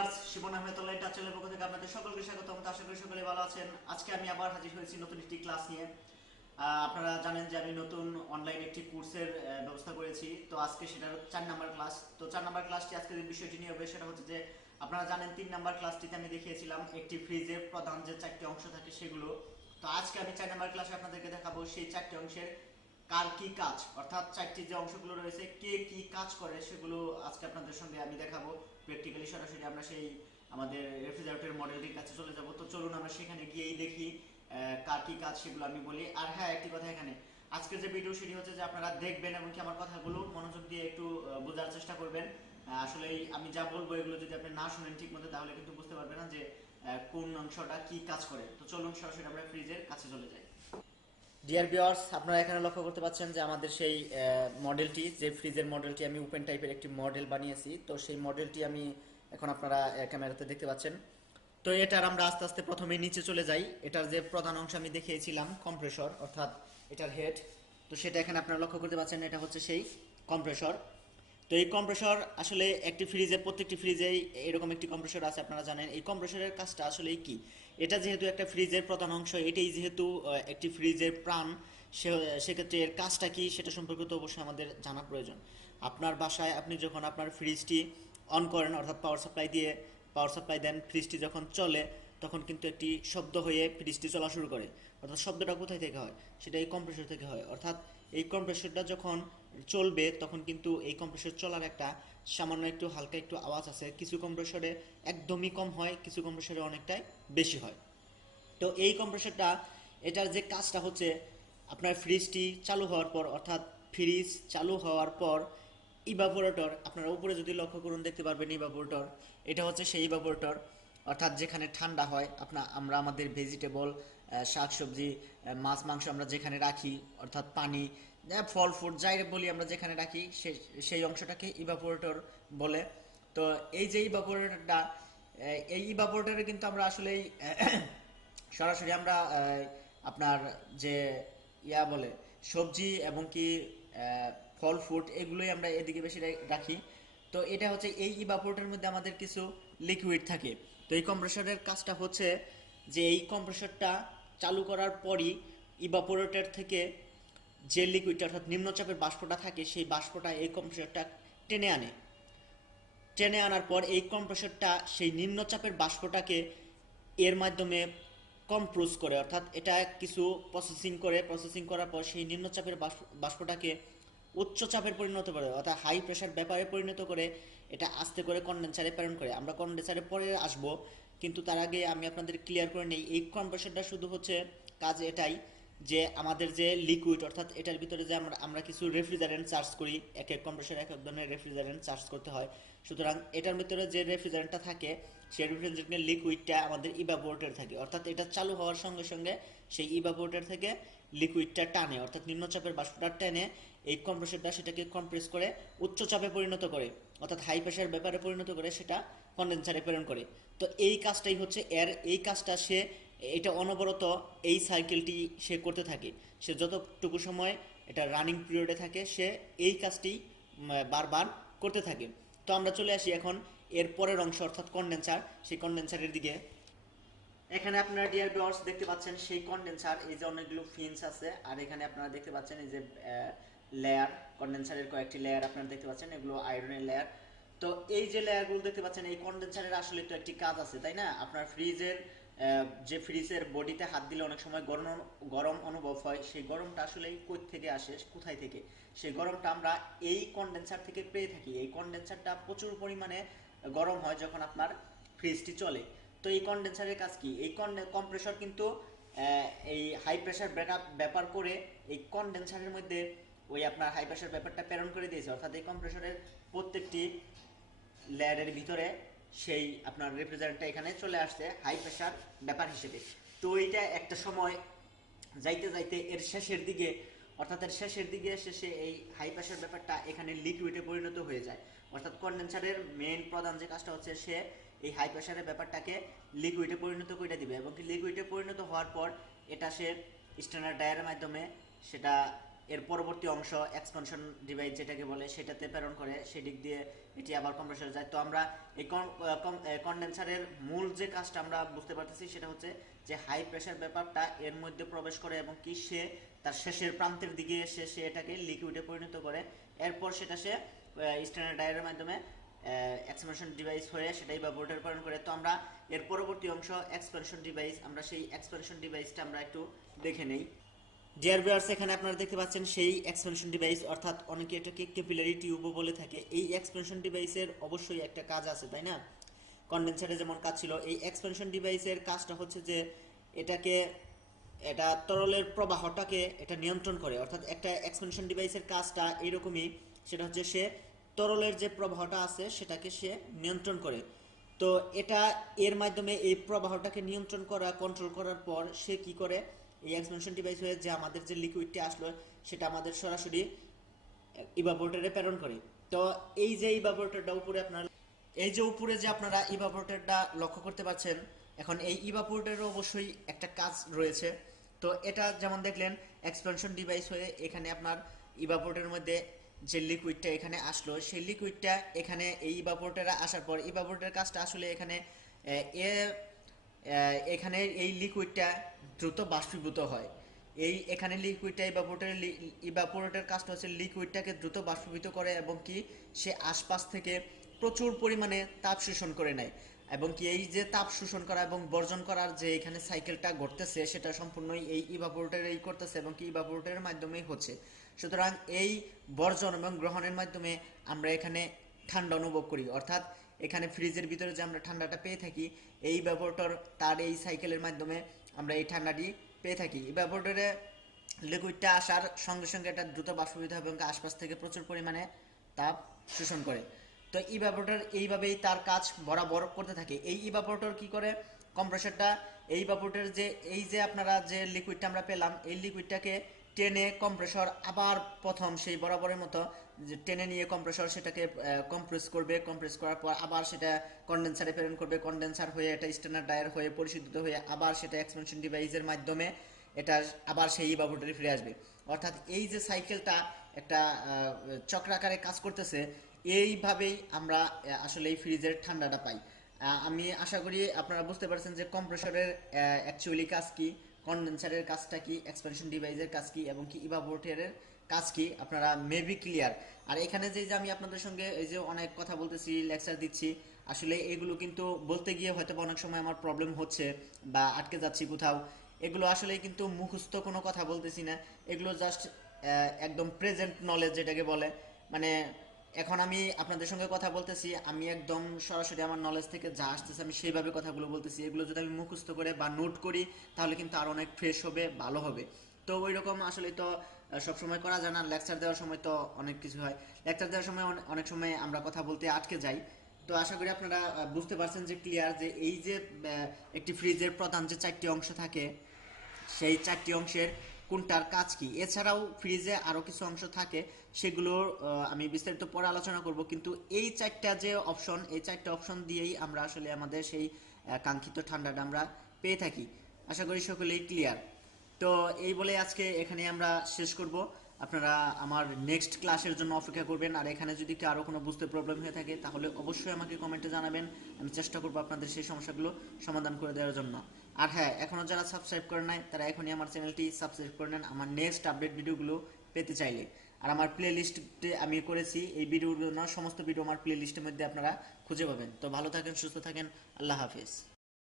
Viewers, Shivan Ahmed online touch চ্যানেলের পক্ষ থেকে আপনাদের সকলকে স্বাগতম। আশা করি সকলে ভালো আছেন। আজকে আমি আবার হাজির হয়েছি নতুন একটি ক্লাস নিয়ে। আপনারা জানেন যে আমি নতুন অনলাইন একটি কোর্সের ব্যবস্থা করেছি। তো আজকে সেটার 4 নাম্বার ক্লাস। তো 4 নাম্বার ক্লাসটি আজকে যে বিষয়টি নিয়ে হবে সেটা হচ্ছে যে আপনারা জানেন 3 নাম্বার ক্লাসটিতে আমি দেখিয়েছিলাম একটি ফ্রিজের প্রধান যে 4টি অংশ থাকে সেগুলো। তো আজকে আমি 4 নাম্বার ক্লাসে আপনাদেরকে দেখাবো সেই 4টি অংশের কার কি কাজ, অর্থাৎ 4টি যে অংশগুলো রয়েছে কে কি কাজ করে সেগুলো আজকে আপনাদের সঙ্গে আমি দেখাবো প্র্যাকটিক্যালি। সরাসরি আমরা সেই আমাদের রেফ্রিজারেটর মডেলটির কাছে চলে যাব। তো চলুন আমরা সেখানে গিয়েই দেখি কার কি কাজ সেগুলো আমি বলি। আর হ্যাঁ, একটি কথা এখানে, আজকের যে ভিডিও সেটি হচ্ছে যে আপনারা দেখবেন এবং কি আমার কথাগুলো মনোযোগ দিয়ে একটু বোঝার চেষ্টা করবেন। আসলে আমি যা বলবো এগুলো যদি আপনি না শুনেন ঠিক মতো তাহলে কিন্তু বুঝতে পারবেন না যে কোন অংশটা কি কাজ করে। তো চলুন সরাসরি আমরা ফ্রিজের কাছে চলে যাই। ডিয়ার ভিউয়ার্স, আপনারা এখানে লক্ষ্য করতে পাচ্ছেন যে আমাদের সেই মডেলটি, যে ফ্রিজের মডেলটি আমি ওপেন টাইপের একটি মডেল বানিয়েছি। তো সেই মডেলটি আমি এখন আপনারা ক্যামেরাতে দেখতে পাচ্ছেন। তো এটার আমরা আস্তে আস্তে প্রথমে নিচে চলে যাই। এটার যে প্রধান অংশ আমি দেখিয়েছিলাম কম্প্রেসর, অর্থাৎ এটার হেড। তো সেটা এখানে আপনারা লক্ষ্য করতে পাচ্ছেন, এটা হচ্ছে সেই কম্প্রেসর। তো এই কম্প্রেসর আসলে একটি ফ্রিজে, প্রত্যেকটি ফ্রিজেই এরকম একটি কম্প্রেসর আছে, আপনারা জানেন। এই কম্প্রেসরের কাজটা আসলে কি, এটা যেহেতু একটা ফ্রিজের প্রধান অংশ, এটাই যেহেতু একটি ফ্রিজের প্রাণ, সেক্ষেত্রে এর কাজটা কি সেটা সম্পর্কে তো অবশ্যই আমাদের জানা প্রয়োজন। আপনার বাসায় আপনি যখন আপনার ফ্রিজটি অন করেন, অর্থাৎ পাওয়ার সাপ্লাই দেন, ফ্রিজটি যখন চলে তখন কিন্তু একটি শব্দ হয়ে ফ্রিজটি চলা শুরু করে। অর্থাৎ শব্দটা কোথায় থেকে হয়, সেটা এই কম্প্রেসর থেকে হয়। অর্থাৎ এই কম্প্রেসরটা যখন চলবে তখন কিন্তু এই কম্প্রেসর চলার একটা সামান্য একটু হালকা একটু আওয়াজ আছে। কিছু কম্প্রেসরে একদমই কম হয়, কিছু কম্প্রেসরে অনেকটাই বেশি হয়। তো এই কম্প্রেসরটা, এটার যে কাজটা হচ্ছে, আপনার ফ্রিজটি চালু হওয়ার পর, অর্থাৎ ফ্রিজ চালু হওয়ার পর ইভাপোরেটর, আপনারা উপরে যদি লক্ষ্য করুন দেখতে পারবেন ইভাপোরেটর। এটা হচ্ছে সেই ইভাপোরেটর, অর্থাৎ যেখানে ঠান্ডা হয় আমরা আমাদের ভেজিটেবল, শাকসবজি, মাছ মাংস আমরা যেখানে রাখি, অর্থাৎ পানি, ফল ফ্রুট যাই বলি আমরা যেখানে রাখি, সেই অংশটাকে ইভাপোরেটর বলে। তো এই যে ইভাপোরেটরটা, এই ইভাপোরেটরে কিন্তু আমরা আসলেই সরাসরি আমরা আপনার যে বলে সবজি এবং কি ফল ফ্রুট এগুলোই আমরা এদিকে বেশি রাখি। তো এটা হচ্ছে এই ইভাপোরেটরের মধ্যে আমাদের কিছু লিকুইড থাকে। তো এই কম্প্রেসরের কাজটা হচ্ছে যে এই কম্প্রেসরটা চালু করার পরই ইভাপোরেটর থেকে যে লিকুইডটা, অর্থাৎ নিম্নচাপের বাষ্পটা থাকে, সেই বাষ্পটা এই কম্প্রেসরটা টেনে আনে। টেনে আনার পর এই কম্প্রেসরটা সেই নিম্নচাপের বাষ্পটাকে এর মাধ্যমে কম্প্রেস করে, অর্থাৎ এটা কিছু প্রসেসিং করার পর সেই নিম্নচাপের বাষ্পটাকে উচ্চ চাপের পরিণত করে, অর্থাৎ হাই প্রেশার ব্যাপারে পরিণত করে এটা আস্তে করে কনডেন্সারে প্রেরণ করে। আমরা কনডেন্সারে পরে আসব, কিন্তু তার আগে আমি আপনাদের ক্লিয়ার করে নেই এই কম্প্রেসরটা শুধু হচ্ছে কাজ এটাই যে আমাদের যে লিকুইড, অর্থাৎ এটার ভিতরে যে আমরা কিছু রেফ্রিজারেন্ট চার্জ করি, এক এক কম্প্রেসরে এক এক ধরনের রেফ্রিজারেন্ট চার্জ করতে হয়। সুতরাং এটার ভিতরে যে রেফ্রিজারেন্টটা থাকে সেই রেফ্রিজারেন্টের লিকুইডটা আমাদের ইভাপোরেটর থাকে, অর্থাৎ এটা চালু হওয়ার সঙ্গে সঙ্গে সেই ইভাপোরেটর থেকে লিকুইডটা টানে, অর্থাৎ নিম্নচাপের বাষ্পটা টেনে এই কম্প্রেসরটা সেটাকে কম্প্রেস করে উচ্চ চাপে পরিণত করে, অর্থাৎ হাই প্রেশার ব্যাপারে পরিণত করে সেটা কন্ডেন্সারে প্রেরণ করে। তো এই কাজটাই হচ্ছে এই কাজটা এটা অনবরত এই সাইকেলটি সে করতে থাকে। সে যতটুকু সময় এটা রানিং পিরিয়ডে থাকে সে এই কাজটি বারবার করতে থাকে। তো আমরা চলে আসি এখন এর পরের অংশ, অর্থাৎ কন্ডেন্সার, সেই কন্ডেন্সারের দিকে। এখানে আপনারা ডিয়ার ভিউয়ার্স দেখতে পাচ্ছেন সেই কন্ডেন্সার, এই যে অনেকগুলো ফিনস আছে, আর এখানে আপনারা দেখতে পাচ্ছেন এই যে লেয়ার, কন্ডেন্সারের কয়েকটি লেয়ার আপনারা দেখতে পাচ্ছেন, এগুলো আয়রনের লেয়ার। তো এই যে লেয়ারগুলো দেখতে পাচ্ছেন, এই কন্ডেন্সারের আসলে তো একটি কাজ আছে, তাই না? আপনার যে ফ্রিজের বডিতে হাত দিলে অনেক সময় গরম গরম অনুভব হয়, সেই গরমটা আসলে কই থেকে আসে, কোথায় থেকে? সেই গরমটা আমরা এই কন্ডেন্সার থেকে পেয়ে থাকি। এই কন্ডেন্সারটা প্রচুর পরিমাণে গরম হয় যখন আপনার ফ্রিজটি চলে। তো এই কন্ডেন্সারের কাজ কি? এই কম্প্রেসর কিন্তু এই হাই প্রেশার ব্যাপার করে এই কন্ডেন্সারের মধ্যে ওই আপনার হাই প্রেশার ব্যাপারটা প্রেরণ করে দিয়েছে, অর্থাৎ এই কম্প্রেসরের প্রত্যেকটি লেয়ারের ভিতরে সেই আপনার রেফ্রিজারেন্টটা এখানে চলে আসছে হাই প্রেশার ব্যাপার হিসেবে। তো এইটা একটা সময় যাইতে যাইতে এর শেষের দিকে, অর্থাৎ এর শেষের দিকে শেষে এই হাই প্রেশার ব্যাপারটা এখানে লিকুইডে পরিণত হয়ে যায়। অর্থাৎ কন্ডেন্সারের মেইন প্রধান যে কাজটা হচ্ছে সে এই হাই প্রেশারের ব্যাপারটাকে লিকুইডে পরিণত করে দিবে, এবং কি লিকুইডে পরিণত হওয়ার পর এটা সে স্ট্যান্ডার্ড ডায়ারের মাধ্যমে সেটা এর পরবর্তী অংশ এক্সপানশন ডিভাইস যেটাকে বলে সেটাতে প্রেরণ করে, সেদিক দিয়ে এটি আবার কম্প্রেসরে যায়। তো আমরা এই কন্ডেন্সারের মূল যে কাজটা আমরা বুঝতে পারতেছি সেটা হচ্ছে যে হাই প্রেশার ব্যাপারটা এর মধ্যে প্রবেশ করে এবং কি সে তার শেষের প্রান্তের দিকে এসে সে এটাকে লিকুইডে পরিণত করে। এরপর সেটা সে স্ট্যান্ডার্ড ডায়ারের মাধ্যমে এক্সপানশন ডিভাইস হয়ে সেটা ইভাপোরেটরে প্রেরণ করে। তো আমরা এর পরবর্তী অংশ এক্সপানশন ডিভাইস, আমরা সেই এক্সপানশন ডিভাইসটা আমরা একটু দেখে নেই। ডিয়ার ভিউয়ার্স, এখানে আপনারা দেখতে পাচ্ছেন সেই এক্সপেনশন ডিভাইস, অর্থাৎ অনেকে এটাকে ক্যাপিলারি টিউবও বলে থাকে। এই এক্সপেনশন ডিভাইসের অবশ্যই একটা কাজ আছে, তাই না? কনডেন্সারে যেমন কাজ ছিল, এই এক্সপেনশন ডিভাইসের কাজটা হচ্ছে যে এটা তরলের প্রবাহটাকে এটা নিয়ন্ত্রণ করে। অর্থাৎ একটা এক্সপেনশন ডিভাইসের কাজটা এইরকমই, সেটা হচ্ছে সে তরলের যে প্রবাহটা আছে সেটাকে সে নিয়ন্ত্রণ করে। তো এটা এর মাধ্যমে এই প্রবাহটাকে নিয়ন্ত্রণ করা, কন্ট্রোল করার পর সে কি করে, এই এক্সপেনশন ডিভাইস হয়ে যে আমাদের যে লিকুইডটা আসলো সেটা আমাদের সরাসরি ইভাপোরেটরে প্রেরণ করে। তো এই যে ইভাপোরেটরটা উপরে আপনারা উপরে যে আপনারা ইভাপোরেটরটা লক্ষ্য করতে পাচ্ছেন, এখন এই ইভাপোরেটরের অবশ্যই একটা কাজ রয়েছে। তো এটা যেমন দেখলেন এক্সপেনশন ডিভাইস হয়ে এখানে আপনার ইভাপোরেটরের মধ্যে যে লিকুইডটা এখানে আসলো, সেই লিকুইডটা এখানে এই ইভাপোরেটরে আসার পর ইভাপোরেটরের কাজটা আসলে এখানে এই লিকুইডটা দ্রুত বাষ্পীভূত হয়। এখানে লিকুইডটা ইভাপোরেটরের কাজটা হচ্ছে লিকুইডটাকে দ্রুত বাষ্পীভূত করে এবং কি সে আশপাশ থেকে প্রচুর পরিমাণে তাপ শোষণ করে নেয়। এবং কি এই যে তাপ শোষণ করা এবং বর্জন করার যে এখানে সাইকেলটা ঘটতেছে সেটা সম্পূর্ণই এই ইভাপোরেটরেই করতেছে এবং কি ইভাপোরেটরের মাধ্যমেই হচ্ছে। সুতরাং এই বর্জন এবং গ্রহণের মাধ্যমে আমরা এখানে ঠান্ডা অনুভব করি। অর্থাৎ এখানে ফ্রিজের ভিতরে যে আমরা ঠান্ডাটা পেয়ে থাকি, এই ইভাপোরেটর তার এই সাইকেলের মাধ্যমে আমরা এই ঠান্ডাটি পেয়ে থাকি। ইভাপোরেটরে লিকুইডটা আসার সঙ্গে সঙ্গে এটা দ্রুত বাষ্পীভূত হবে এবং আশপাশ থেকে প্রচুর পরিমাণে তাপ শোষণ করে। তো ইভাপোরেটর এইভাবেই তার কাজ বরাবর করতে থাকে। এই ইভাপোরেটর কি করে, কম্প্রেসরটা এই ইভাপোরেটর যে এই যে আপনারা যে লিকুইডটা আমরা পেলাম, এই লিকুইডটাকে টেনে কম্প্রেসর আবার প্রথম সেই বরাবরের মতো টেনে নিয়ে কম্প্রেসর সেটাকে কম্প্রেস করবে। কম্প্রেস করার পর আবার সেটা কন্ডেন্সারে প্রেরণ করবে। কন্ডেন্সার হয়ে এটা স্ট্যান্ডার্ড ডায়ার হয়ে পরিশোধিত হয়ে আবার সেটা এক্সপেনশন ডিভাইসের মাধ্যমে এটা আবার সেই ইভাপোরেটরে ফিরে আসবে। অর্থাৎ এই যে সাইকেলটা একটা চক্রাকারে কাজ করতেছে, এইভাবেই আমরা আসলে এই ফ্রিজের ঠান্ডাটা পাই। আমি আশা করি আপনারা বুঝতে পারছেন যে কম্প্রেসরের অ্যাকচুয়ালি কাজ কি, কন্ডেন্সারের কাজটা কি, এক্সপেনশন ডিভাইসের কাজ কি এবং কি ইভাপোরেটরের কাজ কি, আপনারা মেবি ক্লিয়ার। আর এখানে যে আমি আপনাদের সঙ্গে এই যে অনেক কথা বলতেছি, লেকচার দিচ্ছি, আসলে এগুলো কিন্তু বলতে গিয়ে হয়তো অনেক সময় আমার প্রবলেম হচ্ছে বা আটকে যাচ্ছি কোথাও। এগুলো আসলে কিন্তু মুখস্থ কোনো কথা বলতেছি না, এগুলো জাস্ট একদম প্রেজেন্ট নলেজ যেটাকে বলে। মানে এখন আমি আপনাদের সঙ্গে কথা বলতেছি, আমি একদম সরাসরি আমার নলেজ থেকে যা আসতেছে আমি সেইভাবে কথাগুলো বলতেছি। এগুলো যদি আমি মুখস্থ করে বা নোট করি তাহলে কিন্তু আরো অনেক ফ্রেশ হবে, ভালো হবে। তো ওই রকম আসলে তো সবসময় করা যায় না। লেকচার দেওয়ার সময় তো অনেক কিছু হয়, লেকচার দেওয়ার সময় অনেক সময় আমরা কথা বলতে আটকে যাই। তো আশা করি আপনারা বুঝতে পারছেন যে ক্লিয়ার, যে এই যে একটি ফ্রিজের প্রধান যে 4টি অংশ থাকে, সেই 4টি অংশের কোনটার কাজ কি। এছাড়াও ফ্রিজে আরো কিছু অংশ থাকে, সেগুলোর আমি বিস্তারিত পরে আলোচনা করব। কিন্তু এই 4টা যে অপশন, এই 4টা অপশন দিয়েই আমরা আসলে আমাদের সেই কাঙ্ক্ষিত ঠান্ডাটা আমরা পেয়ে থাকি। আশা করি সকলেই ক্লিয়ার। তো এই বলে আজকে এখানে আমরা শেষ করব। আপনারা আমার নেক্সট ক্লাসের জন্য অপেক্ষা করবেন। আর এখানে যদি আরও কোনো বুঝতে প্রবলেম হয়ে থাকে তাহলে অবশ্যই আমাকে কমেন্টে জানাবেন, আমি চেষ্টা করবো আপনাদের সেই সমস্যাগুলো সমাধান করে দেওয়ার জন্য। আর হ্যাঁ, এখনও যারা সাবস্ক্রাইব করে নাই তারা এখনই আমার চ্যানেলটি সাবস্ক্রাইব করে নেন আমার নেক্সট আপডেট ভিডিওগুলো পেতে চাইলে। আর আমার প্লে লিস্টে আমি করেছি এই ভিডিওগুলো, সমস্ত ভিডিও আমার প্লে লিস্টের মধ্যে আপনারা খুঁজে পাবেন। তো ভালো থাকেন, সুস্থ থাকেন, আল্লাহ হাফেজ।